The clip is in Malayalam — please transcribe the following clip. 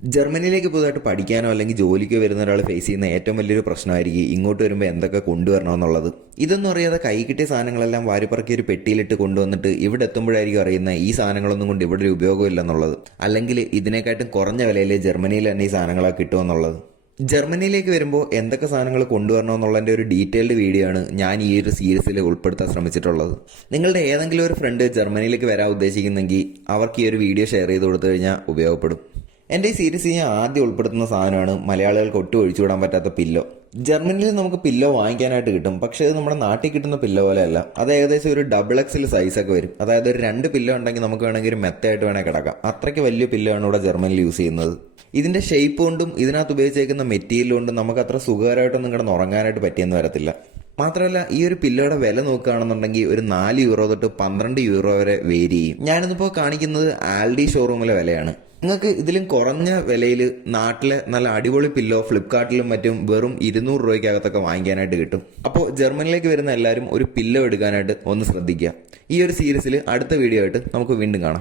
ജർമ്മനിയിലേക്ക് പുതുതായിട്ട് പഠിക്കാനോ അല്ലെങ്കിൽ ജോലിക്കോ വരുന്ന ഒരാൾ ഫേസ് ചെയ്യുന്ന ഏറ്റവും വലിയൊരു പ്രശ്നമായിരിക്കും ഇങ്ങോട്ട് വരുമ്പോൾ എന്തൊക്കെ കൊണ്ടുവരണമെന്നുള്ളത്. ഇതൊന്നും അറിയാതെ കൈ കിട്ടിയ സാധനങ്ങളെല്ലാം വാരിപ്പറക്കി ഒരു പെട്ടിയിലിട്ട് കൊണ്ടുവന്നിട്ട് ഇവിടെ എത്തുമ്പോഴായിരിക്കും അറിയുന്ന ഈ സാധനങ്ങളൊന്നും കൊണ്ട് ഇവിടെ ഒരു ഉപയോഗമില്ലെന്നുള്ളത്. അല്ലെങ്കിൽ ഇതിനെക്കാട്ടും കുറഞ്ഞ വിലയിൽ ജർമ്മനിയിൽ തന്നെ ഈ സാധനങ്ങളൊക്കെ കിട്ടുമെന്നുള്ളത്. ജർമ്മനിയിലേക്ക് വരുമ്പോൾ എന്തൊക്കെ സാധനങ്ങൾ കൊണ്ടുവരണമെന്നുള്ളതിൻ്റെ ഒരു ഡീറ്റെയിൽഡ് വീഡിയോ ആണ് ഞാൻ ഈ ഒരു സീരീസിൽ ഉൾപ്പെടുത്താൻ ശ്രമിച്ചിട്ടുള്ളത്. നിങ്ങളുടെ ഏതെങ്കിലും ഒരു ഫ്രണ്ട് ജർമ്മനിയിലേക്ക് വരാൻ ഉദ്ദേശിക്കുന്നെങ്കിൽ അവർക്ക് ഈ ഒരു വീഡിയോ ഷെയർ ചെയ്ത് കൊടുത്തു കഴിഞ്ഞാൽ ഉപയോഗപ്പെടും. എൻ്റെ ഈ സീരീസ് ഞാൻ ആദ്യം ഉൾപ്പെടുത്തുന്ന സാധനമാണ് മലയാളികൾക്ക് ഒട്ടും ഒഴിച്ചുവിടാൻ പറ്റാത്ത പില്ലോ. ജർമ്മനിയിൽ നമുക്ക് പില്ലോ വാങ്ങിക്കാനായിട്ട് കിട്ടും, പക്ഷേ അത് നമ്മുടെ നാട്ടിൽ കിട്ടുന്ന പില്ലോ പോലെയല്ല. അത് ഏകദേശം ഒരു XXL സൈസൊക്കെ വരും. അതായത് ഒരു 2 പില്ലോ ഉണ്ടെങ്കിൽ നമുക്ക് വേണമെങ്കിൽ ഒരു മെത്തയായിട്ട് വേണമെങ്കിൽ കിടക്കാം. അത്രയ്ക്ക് വലിയ പില്ലോ ആണ് ഇവിടെ ജർമ്മനിയിൽ യൂസ് ചെയ്യുന്നത്. ഇതിൻ്റെ ഷേപ്പ് കൊണ്ടും ഇതിനകത്ത് ഉപയോഗിച്ചേക്കുന്ന മെറ്റീരിയൽ കൊണ്ടും നമുക്ക് അത്ര സുഖകരമായിട്ടൊന്നും കിടന്ന് ഉറങ്ങാനായിട്ട് പറ്റിയെന്ന് വരത്തില്ല. മാത്രമല്ല ഈ ഒരു പില്ലോയുടെ വില നോക്കുകയാണെന്നുണ്ടെങ്കിൽ ഒരു €4 തൊട്ട് €12 വരെ വേരി ചെയ്യും. ഞാനിന്നിപ്പോൾ കാണിക്കുന്നത് ആൽഡി ഷോറൂമിലെ വിലയാണ്. നിങ്ങൾക്ക് ഇതിലും കുറഞ്ഞ വിലയിൽ നാട്ടിലെ നല്ല അടിപൊളി പില്ലോ ഫ്ലിപ്കാർട്ടിലും മറ്റും വെറും ₹200 വാങ്ങിക്കാനായിട്ട് കിട്ടും. അപ്പോൾ ജർമ്മനിലേക്ക് വരുന്ന എല്ലാവരും ഒരു പില്ലോ എടുക്കാനായിട്ട് ഒന്ന് ശ്രദ്ധിക്കുക. ഈ ഒരു സീരീസിൽ അടുത്ത വീഡിയോ ആയിട്ട് നമുക്ക് വീണ്ടും കാണാം.